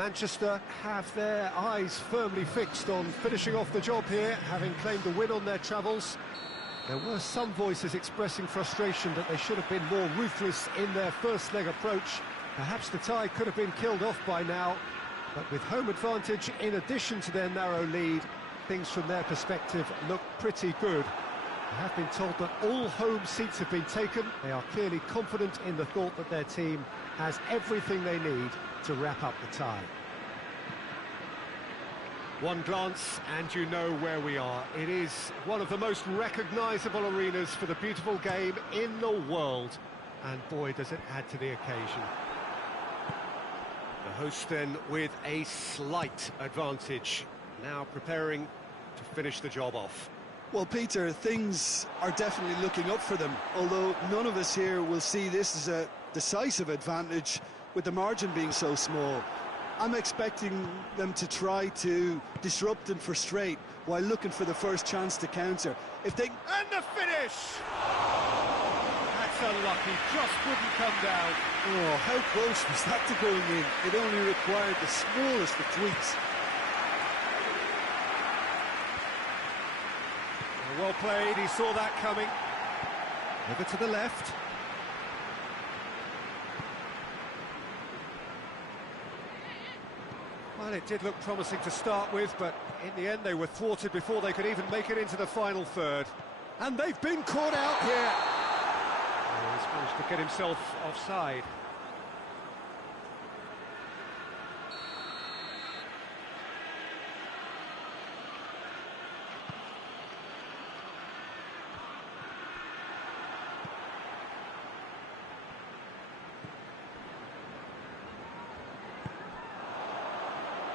Manchester have their eyes firmly fixed on finishing off the job here, having claimed a win on their travels. There were some voices expressing frustration that they should have been more ruthless in their first leg approach. Perhaps the tie could have been killed off by now, but with home advantage in addition to their narrow lead, things from their perspective look pretty good. They have been told that all home seats have been taken. They are clearly confident in the thought that their team has everything they need to wrap up the tie. One glance and you know where we are. It is one of the most recognisable arenas for the beautiful game in the world. And boy, does it add to the occasion. The hosts then with a slight advantage, now preparing to finish the job off. Well, Peter, things are definitely looking up for them, although none of us here will see this as a decisive advantage with the margin being so small. I'm expecting them to try to disrupt and frustrate while looking for the first chance to counter. If they... And the finish! That's unlucky, just wouldn't come down. Oh, how close was that to going in? It only required the smallest of tweaks. Well played, he saw that coming. Over to the left. Well, it did look promising to start with, but in the end they were thwarted before they could even make it into the final third. And they've been caught out here. Oh, he's managed to get himself offside.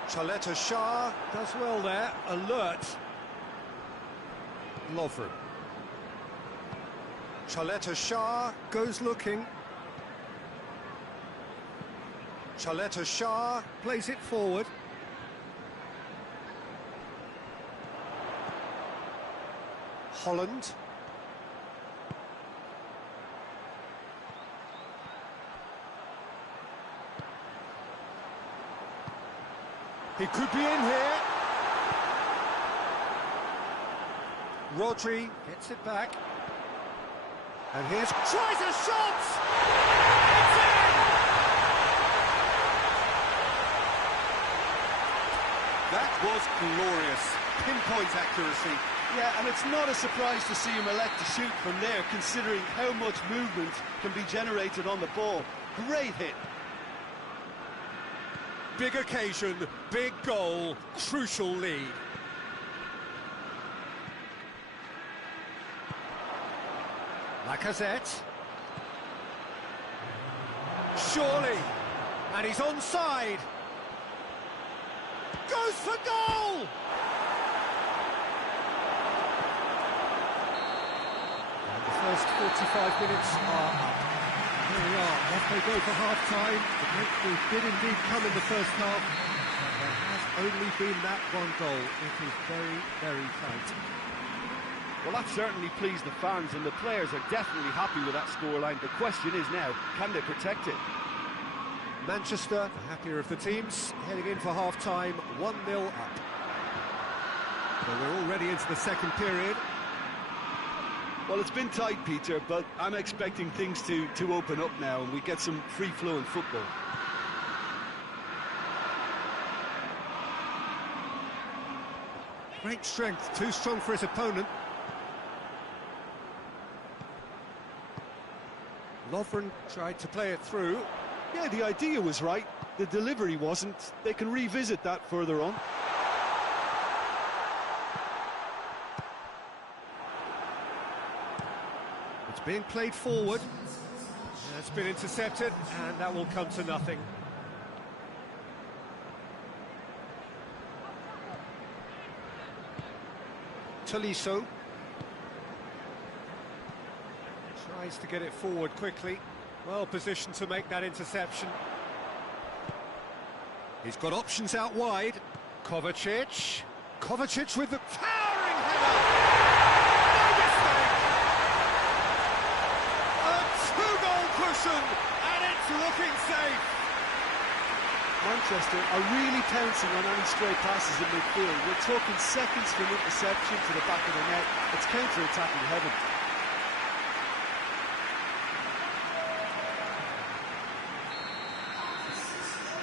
Chaleta Shah does well there, alert. Lovren. Chaleta Shah goes looking. Chaleta Shah plays it forward. Holland. He could be in here. Rodri gets it back. And here's... tries a shot! It's in! That was glorious. Pinpoint accuracy. Yeah, and it's not a surprise to see him elect to shoot from there, considering how much movement can be generated on the ball. Great hit. Big occasion, big goal, crucial lead. Lacazette. Surely. And he's onside. Goes for goal! And the first 45 minutes are up. Here we are, off they go for half-time. The breakthrough did indeed come in the first half. There has only been that one goal. It is very, very tight. Well, that certainly pleased the fans, and the players are definitely happy with that scoreline. The question is now, can they protect it? Manchester, the happier of the teams, heading in for half-time, 1-0 up. So we're already into the second period. Well, it's been tight, Peter, but I'm expecting things to open up now and we get some free-flowing football. Great strength, too strong for his opponent. Lovren tried to play it through. Yeah, the idea was right, the delivery wasn't. They can revisit that further on. It's being played forward. It's been intercepted, and that will come to nothing. Tolisso tries to get it forward quickly. Well positioned to make that interception. He's got options out wide. Kovacic. Kovacic with the towering header. No mistake. A two-goal cushion, and it's looking safe. Manchester are really pouncing on any stray passes in midfield. We're talking seconds from interception to the back of the net. It's counter-attacking heaven.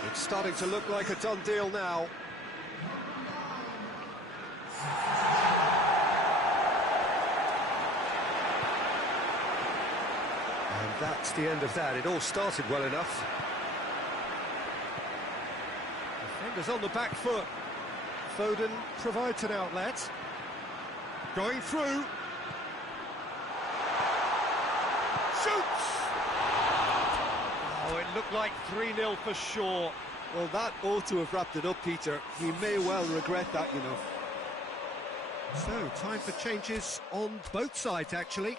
It's starting to look like a done deal now. And that's the end of that. It all started well enough. Defenders on the back foot. Foden provides an outlet. Going through. Shoots! Oh, it looked like 3-0 for sure. Well, that ought to have wrapped it up, Peter. He may well regret that, you know. So, time for changes on both sides, actually.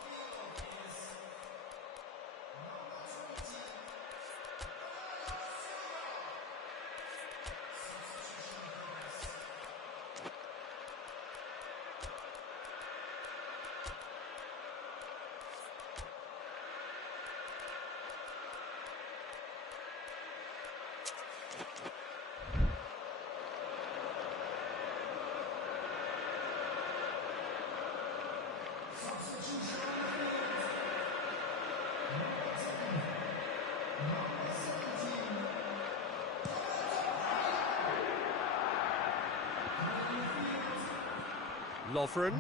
Lovren.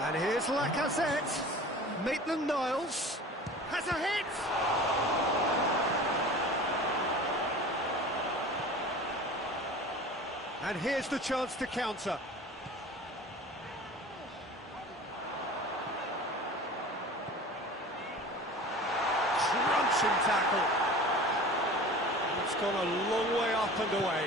And here's Lacazette. Maitland-Niles has a hit! And here's the chance to counter. Crunching tackle. It's gone a long way up and away.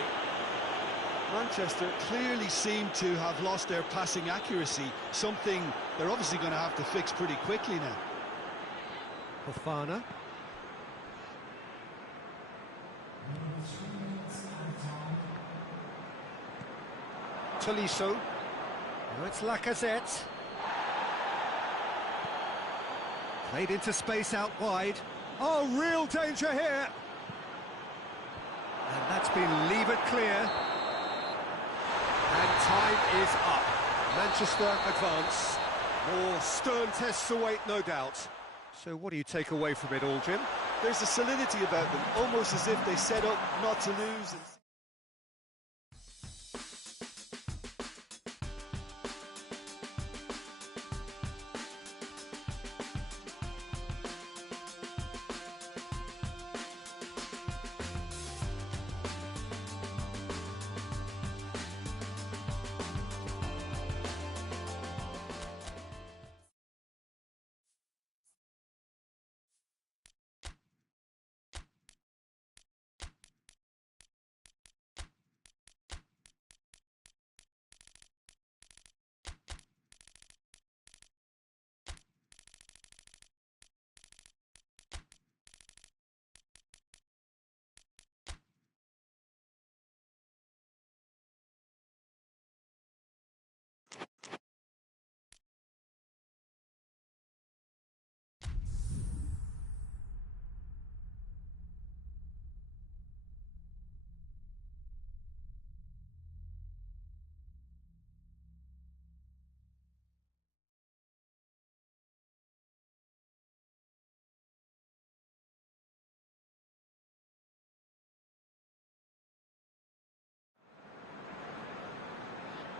Manchester clearly seem to have lost their passing accuracy, something they're obviously going to have to fix pretty quickly now. Fofana. Tolisso. Now it's Lacazette. Played into space out wide. Oh, real danger here. And that's been levered clear. And time is up. Manchester advance. More stern tests await, no doubt. So what do you take away from it all, Jim? There's a solidity about them, almost as if they set up not to lose.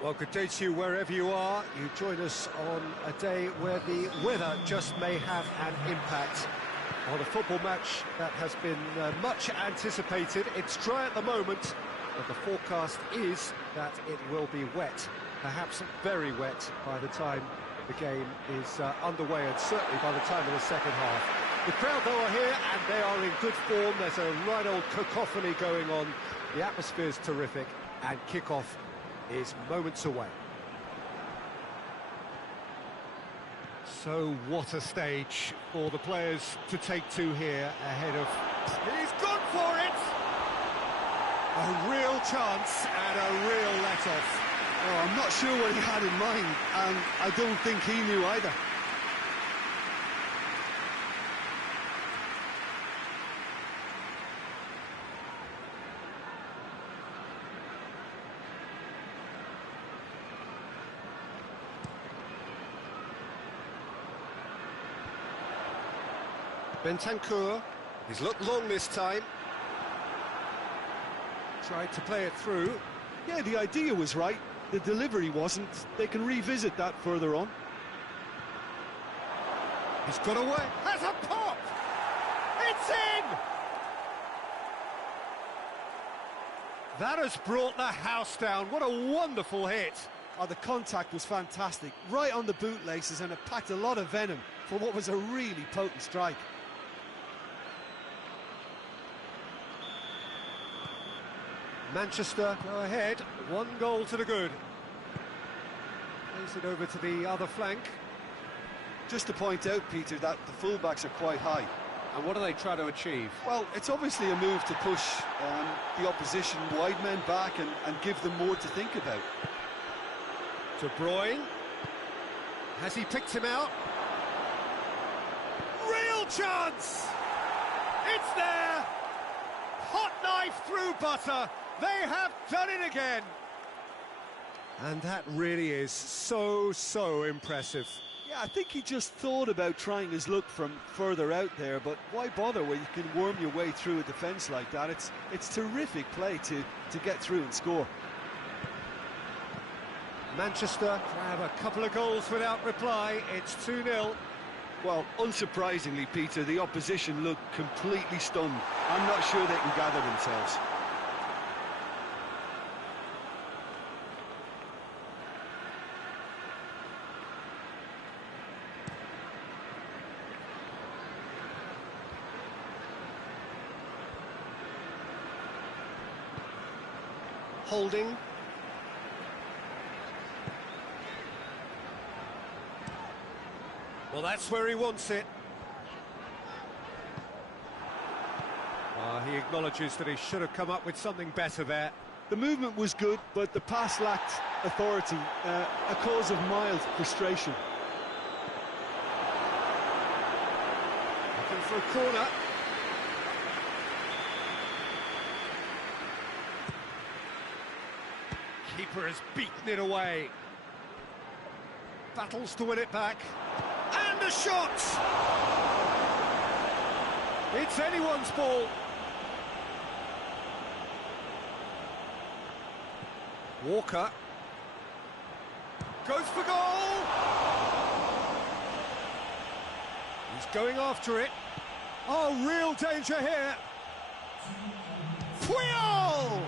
Well, good day to you wherever you are. You join us on a day where the weather just may have an impact on a football match that has been much anticipated. It's dry at the moment, but the forecast is that it will be wet, perhaps very wet by the time the game is underway, and certainly by the time of the second half. The crowd, though, are here, and they are in good form. There's a right old cacophony going on. The atmosphere's terrific, and kick-off is moments away. So what a stage for the players to take to here ahead of... He's gone for it! A real chance and a real let-off. Oh, I'm not sure what he had in mind, and I don't think he knew either. Bentancur, he's looked long this time. Tried to play it through. Yeah, the idea was right, the delivery wasn't. They can revisit that further on. He's got away. Has a pop! It's in! That has brought the house down. What a wonderful hit. Oh, the contact was fantastic, right on the bootlaces, and it packed a lot of venom for what was a really potent strike. Manchester go ahead, 1 goal to the good. Plays it over to the other flank. Just to point out, Peter, that the fullbacks are quite high. And what do they try to achieve? Well, it's obviously a move to push the opposition wide men back and give them more to think about. De Bruyne. Has he picked him out? Real chance! It's there! Hot knife through butter. They have done it again. And that really is so impressive. Yeah, I think he just thought about trying his luck from further out there, but why bother when you can worm your way through a defence like that? It's terrific play to get through and score. Manchester grab a couple of goals without reply. It's 2-0. Well, unsurprisingly, Peter, the opposition look completely stunned. I'm not sure they can gather themselves. Holding. Well, that's where he wants it. He acknowledges that he should have come up with something better there. The movement was good, but the pass lacked authority, a cause of mild frustration. Looking for a corner. Keeper has beaten it away. Battles to win it back. And a shot! It's anyone's ball. Walker. Goes for goal! He's going after it. Oh, real danger here. Puyol!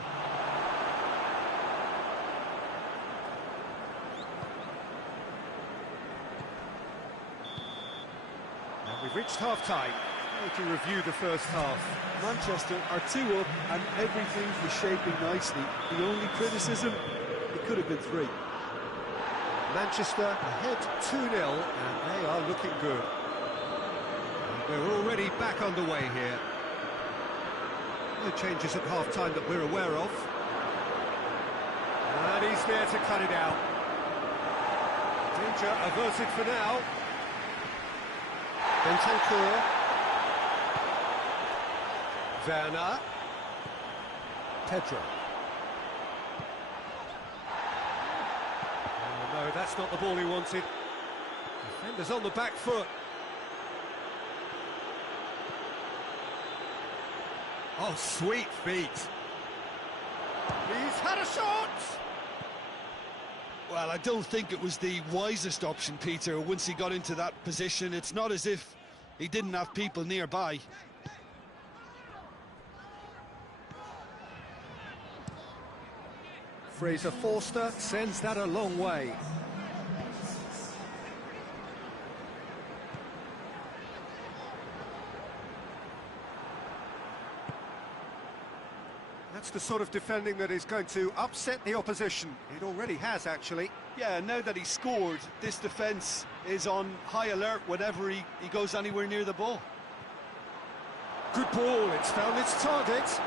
We've reached half-time. To review the first half. Manchester are 2 up and everything is shaping nicely. The only criticism, it could have been 3. Manchester ahead 2-0 and they are looking good. And we're already back underway here. No changes at half-time that we're aware of. And he's there to cut it out. Danger averted for now. Bentancur. Werner. Pedro. Oh no, that's not the ball he wanted. Defender's on the back foot. Oh, sweet feet. He's had a shot! Well, I don't think it was the wisest option, Peter, once he got into that position. It's not as if he didn't have people nearby. Fraser Forster sends that a long way. That's the sort of defending that is going to upset the opposition. It already has, actually. Yeah, now that he's scored, this defence is on high alert whenever he goes anywhere near the ball. Good ball, it's found its target.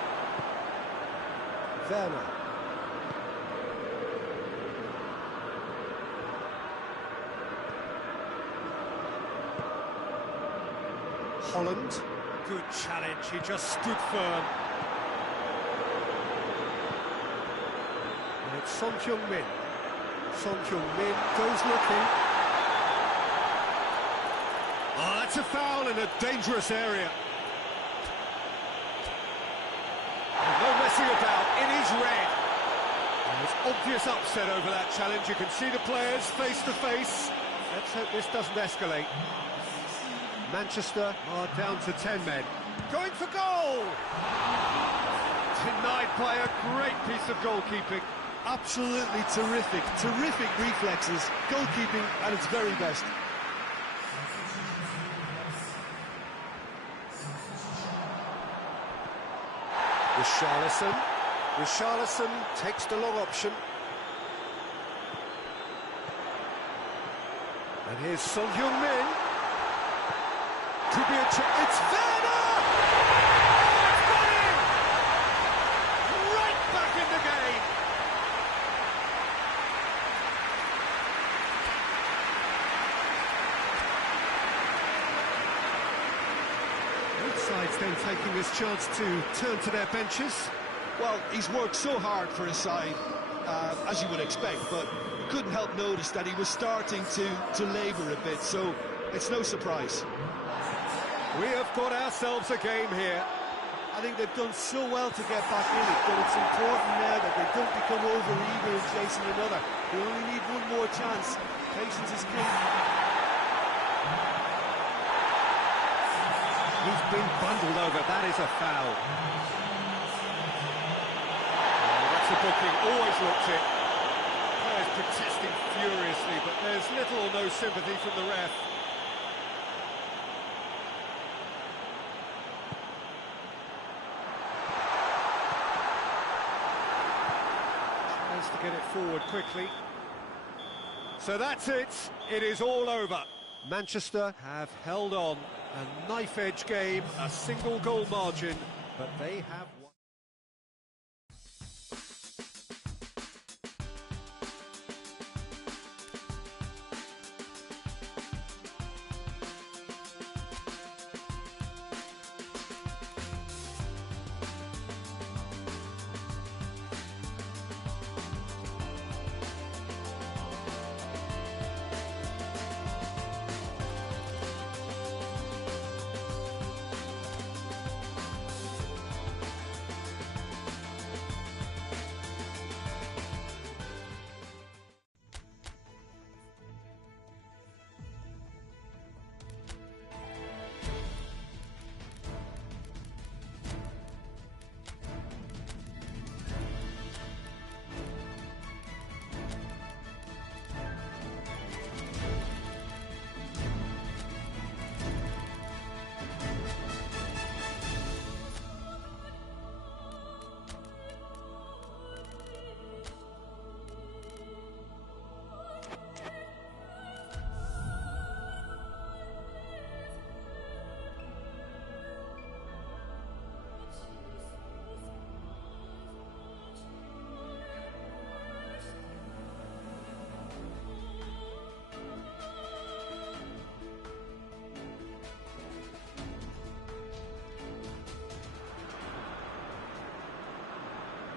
Werner. Holland. Good challenge, he just stood firm. And it's Son Heung-min. Son Heung-min goes looking. Oh, that's That's a foul in a dangerous area. And no messing about, it is red. And there's obvious upset over that challenge. You can see the players face to face. Let's hope this doesn't escalate. Manchester are down to 10 men. Going for goal! Denied by a great piece of goalkeeping. Absolutely terrific, terrific reflexes, goalkeeping at its very best. Richarlison takes the long option. And here's Son Heung-min. Could be a chance. It's Werner! Oh, it's got in! Right back in the game. Both sides then taking this chance to turn to their benches. Well, he's worked so hard for his side, as you would expect, but couldn't help notice that he was starting to labour a bit, so it's no surprise. We have got ourselves a game here. I think they've done so well to get back in it, but it's important now that they don't become over-eager in chasing another. They only need one more chance. Patience is key. He's been bundled over. That is a foul. That's a booking. Always looked it. Players protesting furiously, but there's little or no sympathy from the ref. Tries to get it forward quickly. So that's it. It is all over. Manchester have held on. A knife-edge game, a single goal margin, but they have won.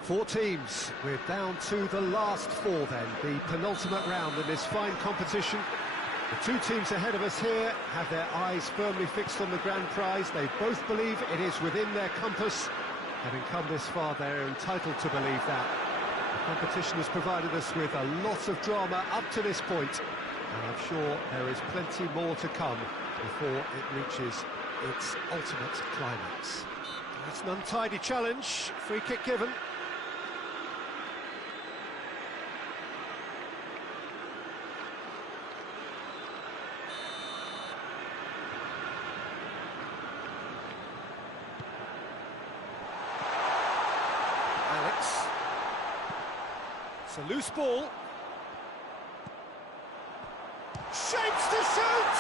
Four teams. We're down to the last four then, the penultimate round in this fine competition. The two teams ahead of us here have their eyes firmly fixed on the grand prize. They both believe it is within their compass. Having come this far, they're entitled to believe that. The competition has provided us with a lot of drama up to this point, and I'm sure there is plenty more to come before it reaches its ultimate climax. That's an untidy challenge, free kick given. It's a loose ball. Shapes to shoot!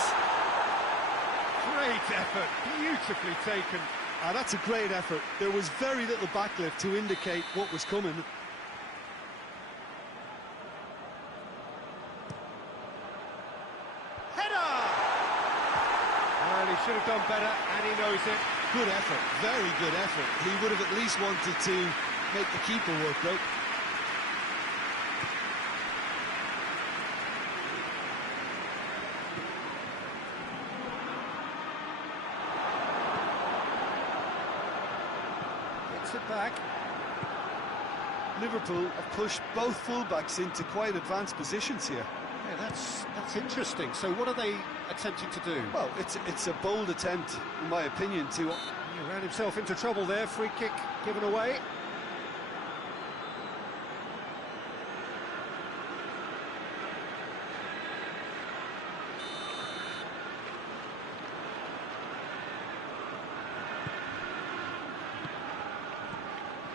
Great effort, beautifully taken. That's a great effort. There was very little backlift to indicate what was coming. Header! Well, he should have done better, and he knows it. Good effort, very good effort. He would have at least wanted to make the keeper work, though. Gets it back. Liverpool have pushed both fullbacks into quite advanced positions here. Yeah, that's interesting. So what are they attempting to do? Well, it's a bold attempt, in my opinion, to... He ran himself into trouble there. Free kick given away.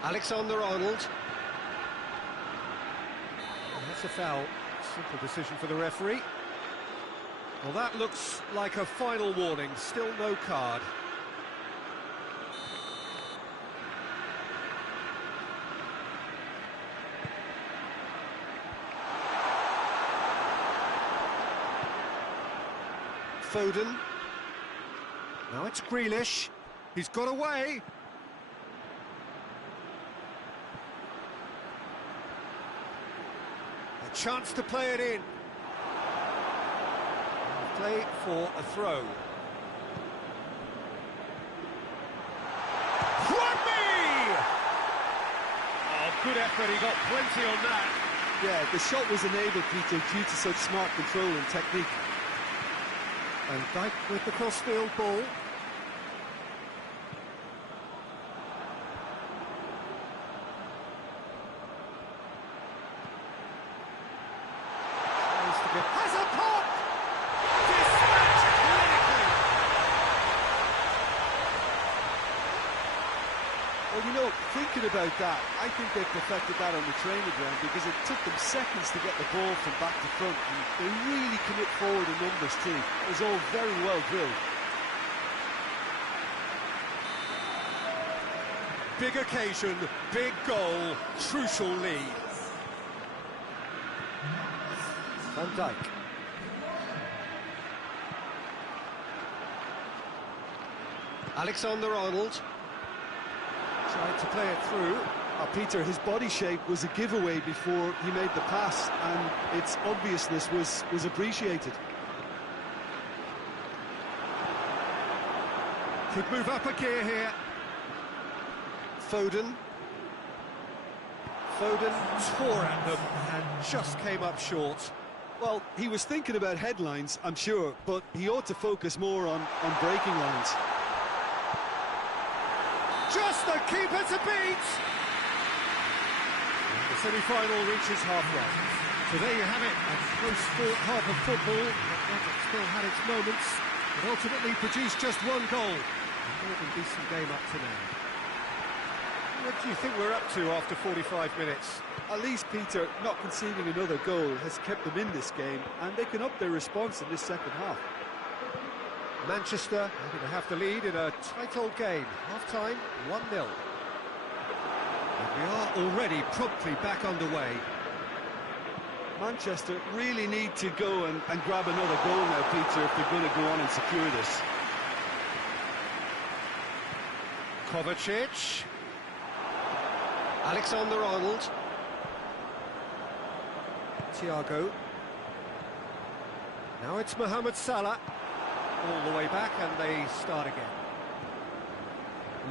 Alexander-Arnold. That's a foul. Simple decision for the referee. Well, that looks like a final warning. Still no card. Foden. Now it's Grealish. He's got away. A chance to play it in. Play for a throw. Rugby! Oh, good effort. He got plenty on that. Yeah, the shot was enabled, Peter, due to such smart control and technique. And Dyke with the crossfield ball. Has a pop! Dispatched clinically! Well, you know, thinking about that, I think they perfected that on the training ground because it took them seconds to get the ball from back to front, and they really commit forward in numbers too. It was all very well drilled. Big occasion, big goal, crucial lead. Van Dijk. Alexander-Arnold tried to play it through. Peter, his body shape was a giveaway before he made the pass, and its obviousness was appreciated. Could move up a gear here. Foden. Foden tore at them and just came up short. Well, he was thinking about headlines, I'm sure, but he ought to focus more on breaking lines. Just the keeper to beat! And the semi-final reaches halfway. So there you have it, a close-fought half of football that still had its moments, but ultimately produced just one goal. A more than decent game up to now. What do you think we're up to after 45 minutes? At least, Peter, not conceding another goal has kept them in this game, and they can up their response in this second half. Manchester are going to have the lead in a tight old game. Half-time, 1-0. And we are already promptly back underway. Manchester really need to go and grab another goal now, Peter, if they're going to go on and secure this. Kovacic. Alexander-Arnold. Thiago. Now it's Mohamed Salah. All the way back, and they start again.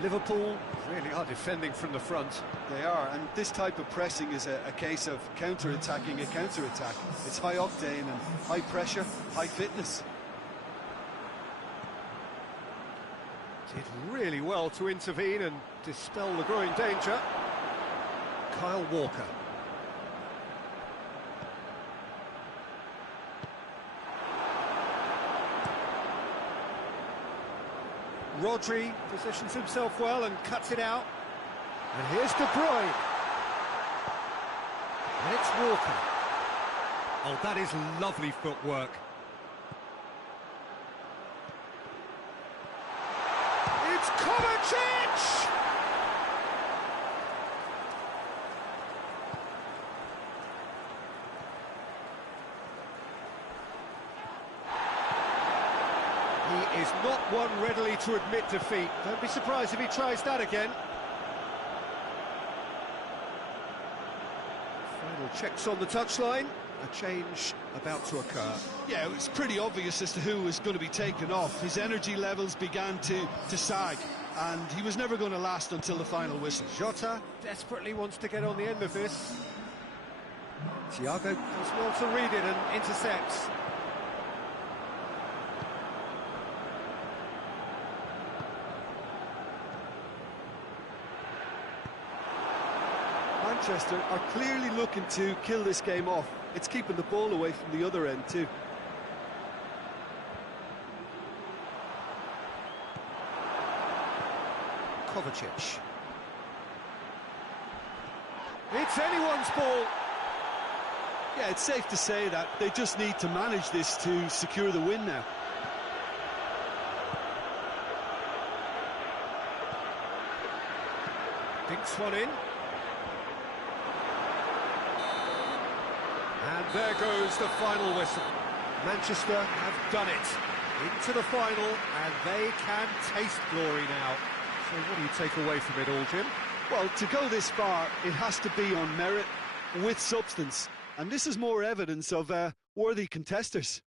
Liverpool really are defending from the front. They are, and this type of pressing is a case of counter-attacking a counter-attack. It's high octane and high pressure, high fitness. Did really well to intervene and dispel the growing danger. Kyle Walker. Rodri positions himself well and cuts it out. And here's De Bruyne. And it's Walker. Oh, that is lovely footwork. It's Kovacic! He is not one readily to admit defeat. Don't be surprised if he tries that again. Final checks on the touchline. A change about to occur. Yeah, it was pretty obvious as to who was going to be taken off. His energy levels began to sag. and he was never going to last until the final whistle. Jota desperately wants to get on the end of this. Thiago does well to read it and intercepts. Manchester are clearly looking to kill this game off. It's keeping the ball away from the other end too. Kovacic. It's anyone's ball. Yeah, it's safe to say that they just need to manage this to secure the win now. Dinks one in. And there goes the final whistle. Manchester have done it. Into the final, and they can taste glory now. So what do you take away from it all, Jim? Well, to go this far, it has to be on merit with substance. And this is more evidence of worthy contesters.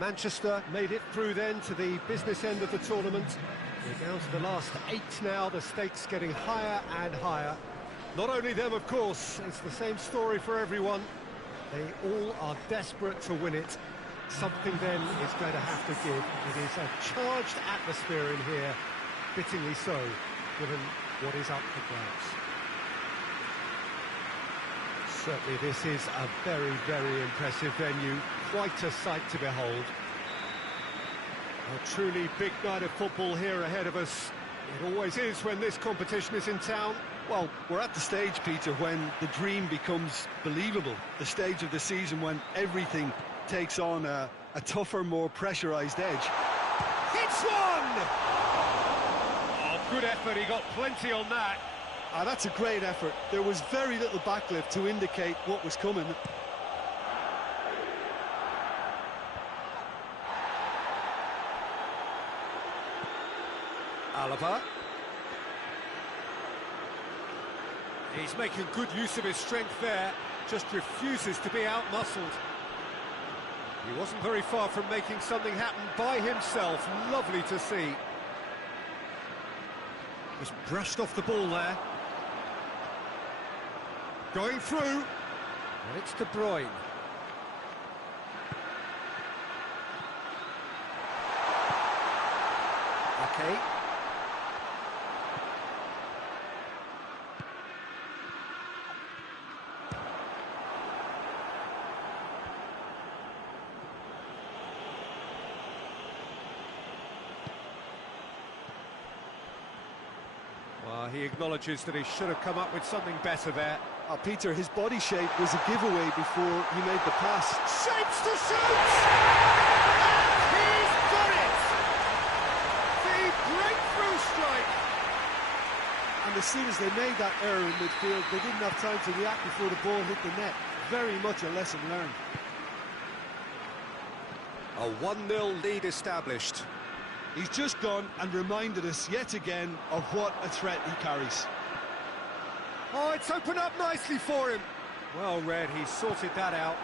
Manchester made it through then to the business end of the tournament. We're down to the last 8 now, the stakes getting higher and higher. Not only them, of course, it's the same story for everyone. They all are desperate to win it. Something then is going to have to give. It is a charged atmosphere in here, fittingly so, given what is up for grabs. Certainly this is a very, very impressive venue. Quite a sight to behold. A truly big night of football here ahead of us. It always is when this competition is in town. Well, we're at the stage, Peter, when the dream becomes believable. The stage of the season when everything takes on a tougher, more pressurised edge. Hits one! Oh, good effort, he got plenty on that. Ah, that's a great effort. There was very little backlift to indicate what was coming. Alaba. He's making good use of his strength there, just refuses to be out-muscled. He wasn't very far from making something happen by himself. Lovely to see. Just brushed off the ball there. Going through. And it's De Bruyne. Okay. Well, he acknowledges that he should have come up with something better there. Oh, Peter, his body shape was a giveaway before he made the pass. Shapes to shoot! And he's done it! The breakthrough strike! And as soon as they made that error in midfield, they didn't have time to react before the ball hit the net. Very much a lesson learned. A 1-0 lead established. He's just gone and reminded us yet again of what a threat he carries. Oh, it's opened up nicely for him. Well read, he's sorted that out.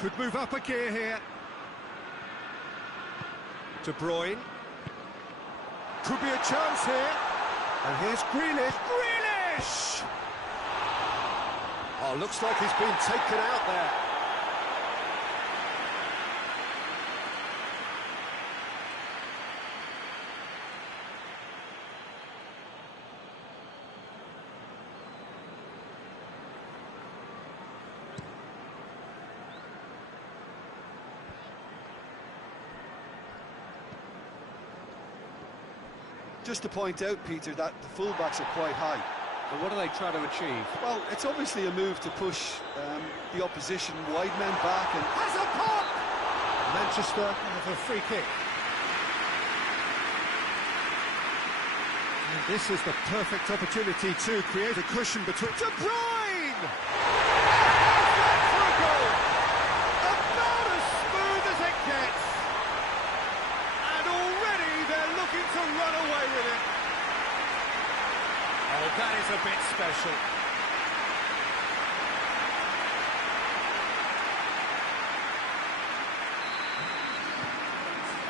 Could move up a gear here. De Bruyne. Could be a chance here. And here's Grealish. Grealish! Oh, looks like he's been taken out there. Just to point out, Peter, that the fullbacks are quite high. And what are they trying to achieve? Well, it's obviously a move to push the opposition wide men back and... Has a pop! Manchester have a free kick. And this is the perfect opportunity to create a cushion between... De Bruyne! For a goal! About as smooth as it gets. And already they're looking to run away with it. Oh, that is a bit special.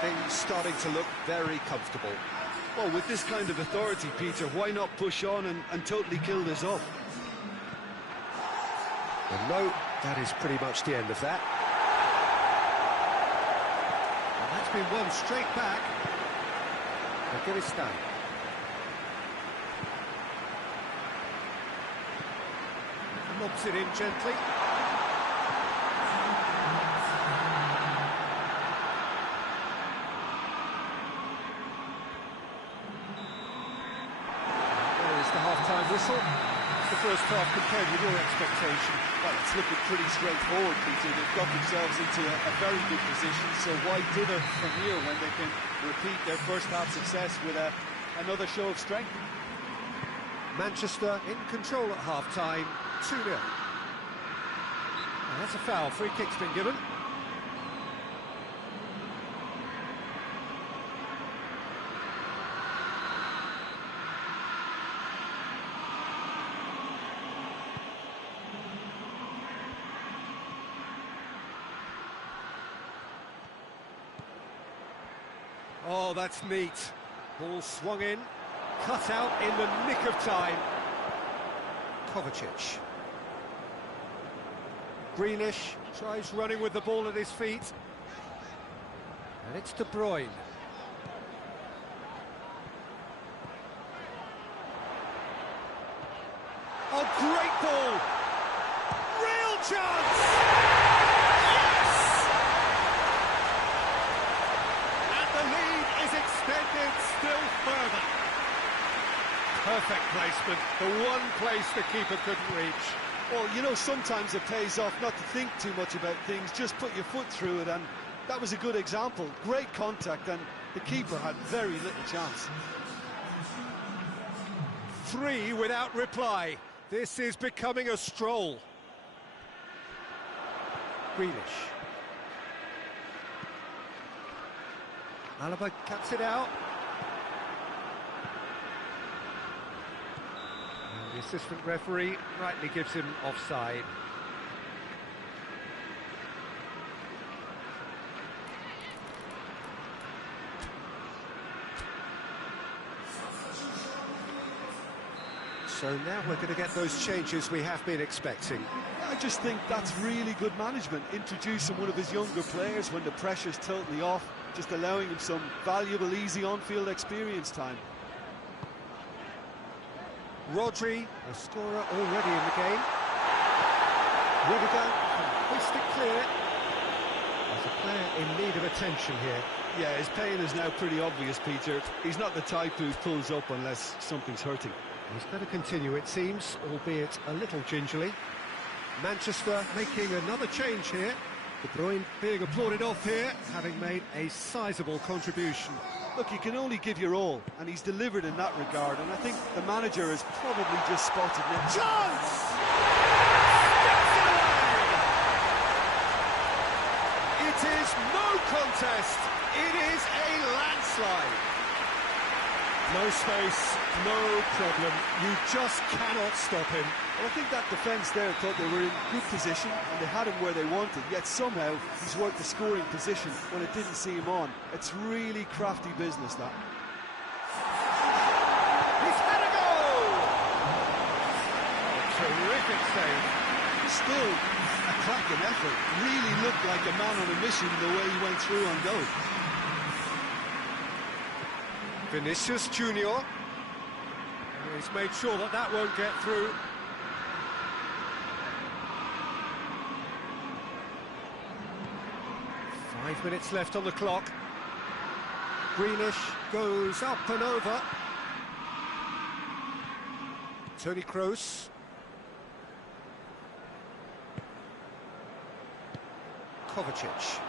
Things starting to look very comfortable. Well, with this kind of authority, Peter, why not push on and totally kill this off? And no, that is pretty much the end of that. And that's been won straight back. Afghanistan. Lobs it in gently. There is the half-time whistle. It's the first half compared with your expectation. Well, it's looking pretty straightforward, Peter. They've got themselves into a very good position, so why dither from here when they can repeat their first half success with another show of strength? Manchester in control at half-time, 2-0. That's a foul, free kick's been given. Oh, that's neat. Ball swung in, cut out in the nick of time. Kovacic. Grealish tries running with the ball at his feet. And it's De Bruyne. A great ball! chance! Yes! And the lead is extended still further. Perfect placement, the one place the keeper couldn't reach. Well, you know, sometimes it pays off not to think too much about things, just put your foot through it, and that was a good example. Great contact, and the keeper had very little chance. 3 without reply. This is becoming a stroll. Grealish. Alaba cuts it out. And the assistant referee rightly gives him offside. So now we're going to get those changes we have been expecting. I just think that's really good management, introducing one of his younger players when the pressure's totally off, just allowing him some valuable, easy on-field experience time. Rodri, a scorer already in the game. Rudiger can hoist it clear. There's a player in need of attention here. Yeah, his pain is now pretty obvious, Peter. He's not the type who pulls up unless something's hurting. He's going to continue, it seems, albeit a little gingerly. Manchester making another change here. De Bruyne being applauded off here, having made a sizable contribution. Look, you can only give your all, and he's delivered in that regard, and I think the manager has probably just spotted it. Chance! It is no contest. It is a landslide. No space, no problem. You just cannot stop him. Well, I think that defence there thought they were in good position and they had him where they wanted, yet somehow he's worked the scoring position when it didn't see him on. It's really crafty business, that. He's had a goal! A terrific save. Still a cracking effort. Really looked like a man on a mission the way he went through on goal. Vinicius Junior. He's made sure that that won't get through. Five minutes left on the clock. Grealish goes up and over. Toni Kroos. Kovacic.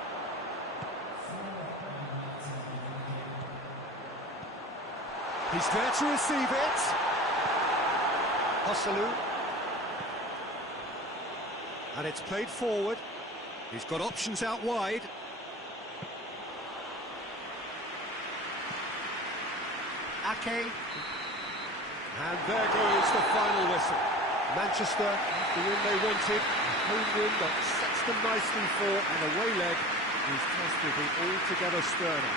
He's there to receive it. Hosselu. And it's played forward. He's got options out wide. Ake. And there goes the final whistle. Manchester, the win they wanted, a home win that sets them nicely for an away leg whose test will be altogether sterner.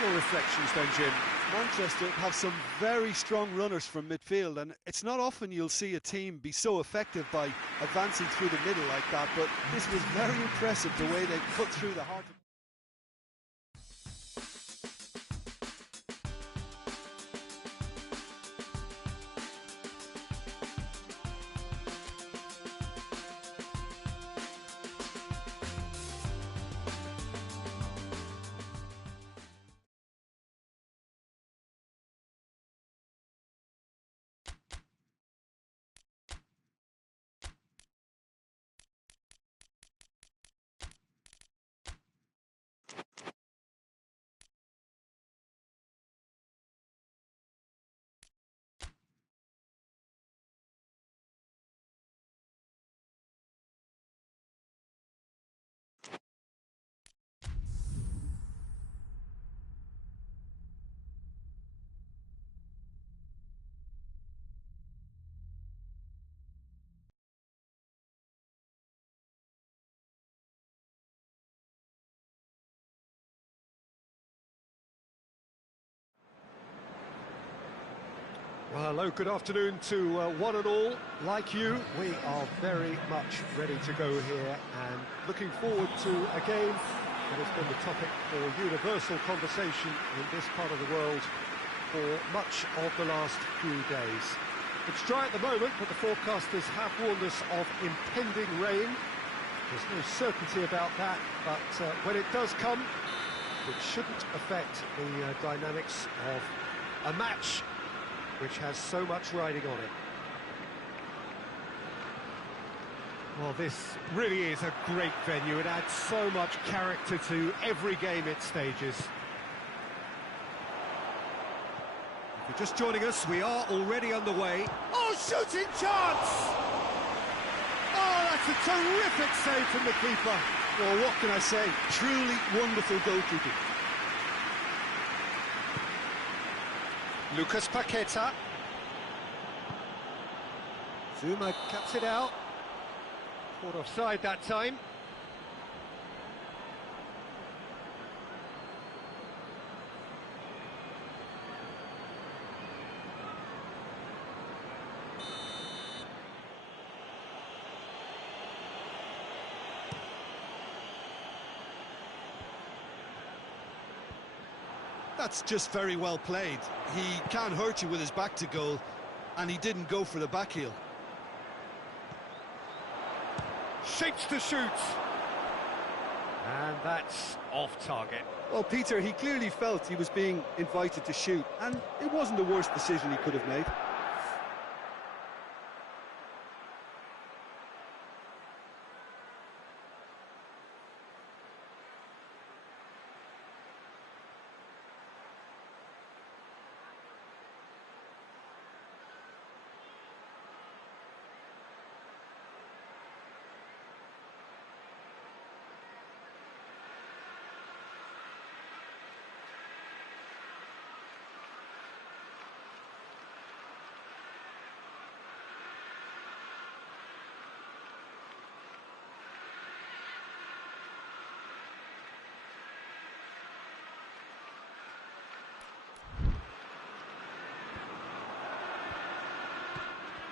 Your reflections then, Jim? Manchester have some very strong runners from midfield, and it's not often you'll see a team be so effective by advancing through the middle like that, but this was very impressive, the way they cut through the heart of... Well, hello, good afternoon to one and all. Like you, we are very much ready to go here and looking forward to a game that has been the topic for universal conversation in this part of the world for much of the last few days. It's dry at the moment, but the forecasters have warned us of impending rain, There's no certainty about that, but when it does come, it shouldn't affect the dynamics of a match which has so much riding on it. Well, this really is a great venue. It adds so much character to every game it stages. If you're just joining us, we are already underway. Oh, shooting chance! Oh, that's a terrific save from the keeper. Well, what can I say? Truly wonderful goalkeeping. Lucas Paqueta. Zuma cuts it out. Caught offside that time. That's just very well played. He can't hurt you with his back to goal, and he didn't go for the back heel. Shapes to shoot. And that's off target. Well, Peter, he clearly felt he was being invited to shoot, and it wasn't the worst decision he could have made.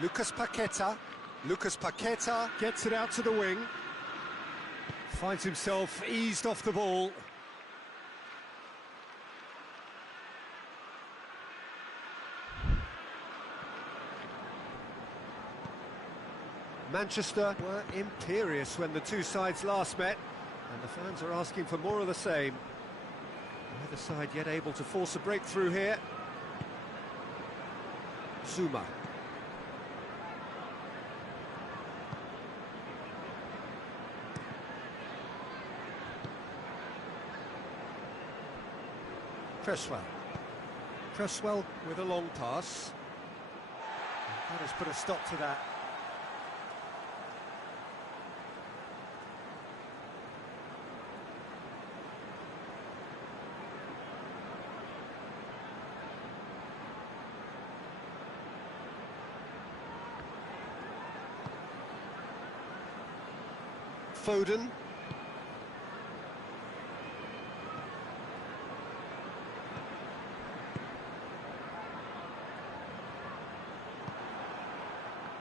Lucas Paqueta. Lucas Paqueta gets it out to the wing. Finds himself eased off the ball. Manchester were imperious when the two sides last met, and the fans are asking for more of the same. Neither side yet able to force a breakthrough here. Zuma. Cresswell with a long pass. And that has put a stop to that. Foden.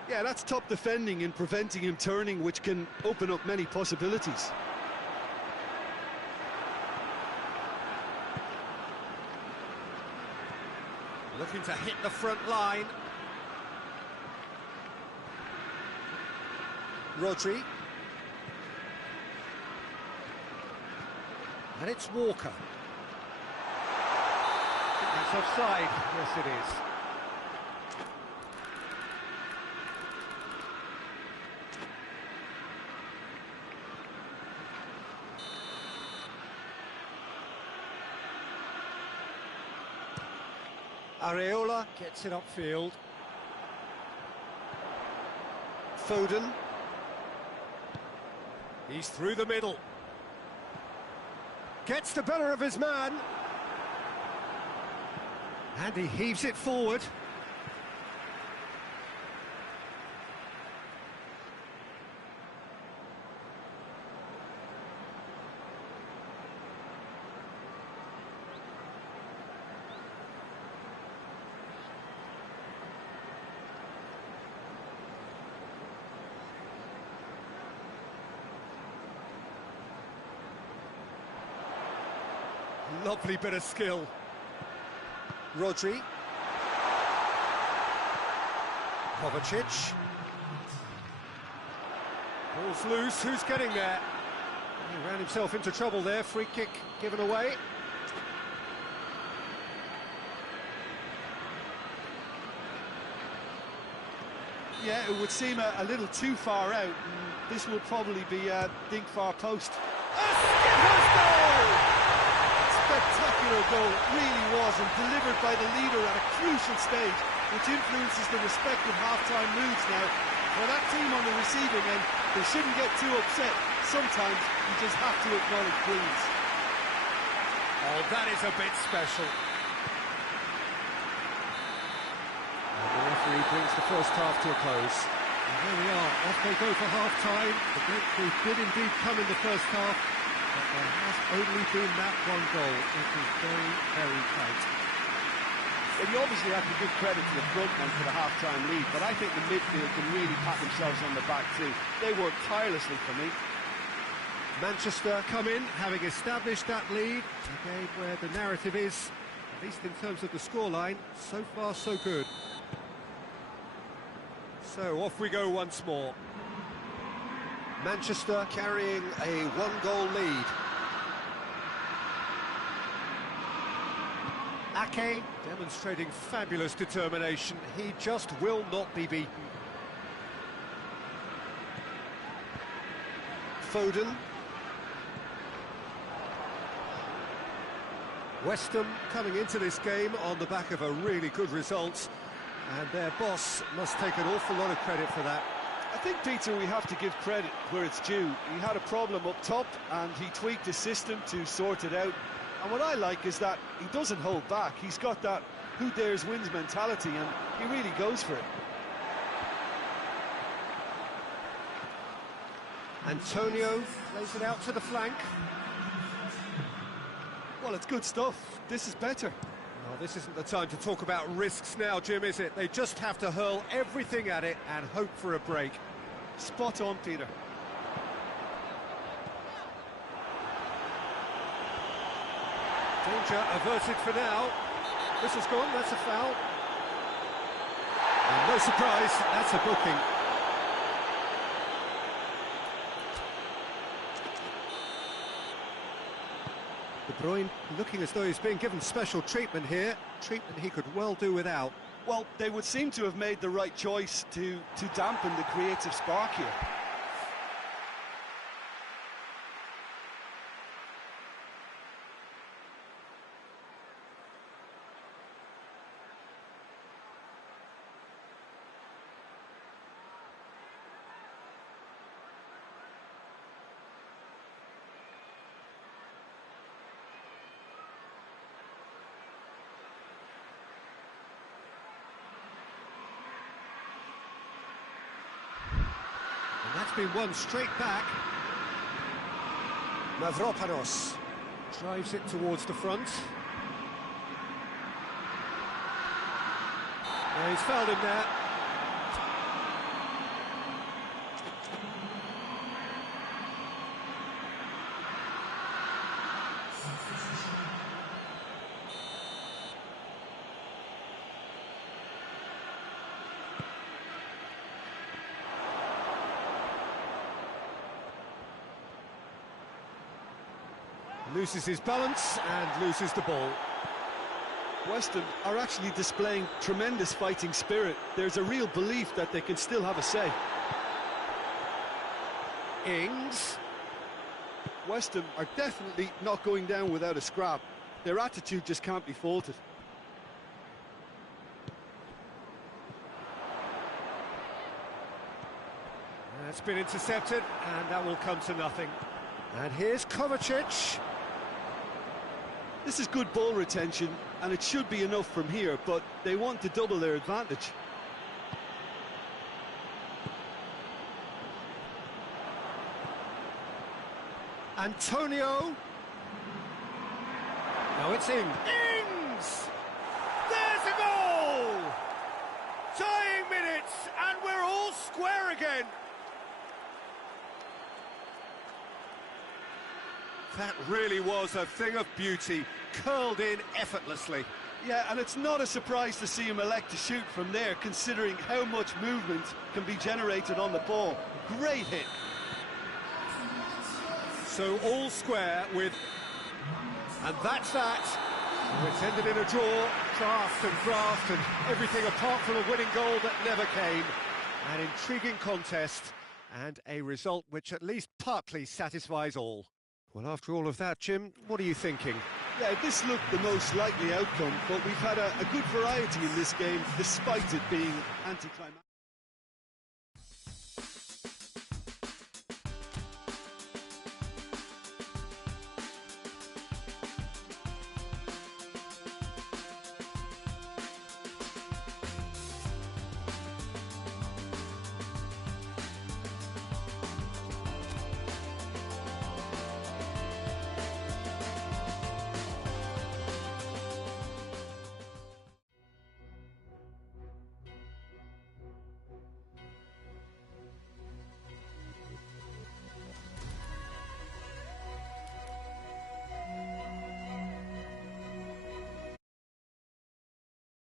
Yeah, that's top defending and preventing him turning, which can open up many possibilities. Looking to hit the front line. Rodri. And it's Walker. That's offside. Yes, it is. Areola gets it upfield. Foden. He's through the middle. Gets the better of his man. And he heaves it forward. Lovely bit of skill. Rodri. Kovacic. Ball's loose, who's getting there? He ran himself into trouble there, free kick given away. Yeah, it would seem a little too far out. This will probably be a dink far post. A skipper's goal! Spectacular goal, it really was, and delivered by the leader at a crucial stage, which influences the respective half-time moods now. For that team on the receiving end, they shouldn't get too upset. Sometimes you just have to acknowledge please. Oh, that is a bit special. And the referee brings the first half to a close. And here we are, off they go for half-time. The breakthrough did indeed come in the first half, but there has only been that one goal. It was very, very tight. Well, you obviously have to give credit to the front men for the half-time lead, but I think the midfield can really pat themselves on the back too. They worked tirelessly for me. Manchester come in, having established that lead. A game where the narrative is, at least in terms of the scoreline, so far so good. So off we go once more. Manchester carrying a one-goal lead. Ake demonstrating fabulous determination. He just will not be beaten. Foden. West Ham coming into this game on the back of a really good result, and their boss must take an awful lot of credit for that. I think, Peter, we have to give credit where it's due. He had a problem up top and he tweaked his system to sort it out. And what I like is that he doesn't hold back. He's got that who dares wins mentality, and he really goes for it. Antonio lays it out to the flank. Well, it's good stuff. This is better. Well, this isn't the time to talk about risks now, Jim, is it? They just have to hurl everything at it and hope for a break. Spot on, Peter. Danger averted for now. This has gone, that's a foul. And no surprise, that's a booking. De Bruyne looking as though he's being given special treatment here. Treatment he could well do without. Well, they would seem to have made the right choice to dampen the creative spark here. And that's been won straight back. Mavropanos drives it towards the front. Yeah, he's fouled him there. Loses his balance and loses the ball. West Ham are actually displaying tremendous fighting spirit. There's a real belief that they can still have a say. Ings. West Ham are definitely not going down without a scrap. Their attitude just can't be faulted. That's been intercepted, and that will come to nothing. And here's Kovacic. This is good ball retention, and it should be enough from here, but they want to double their advantage. Antonio. Now it's in. Ings! There's a goal! Tying minutes, and we're all square again. That really was a thing of beauty, curled in effortlessly. Yeah, and it's not a surprise to see him elect to shoot from there, considering how much movement can be generated on the ball. Great hit. So all square with... And that's that. Oh, it's ended in a draw, draft and everything apart from a winning goal that never came. An intriguing contest and a result which at least partly satisfies all. Well, after all of that, Jim, what are you thinking? Yeah, this looked the most likely outcome, but we've had a good variety in this game, despite it being anticlimactic.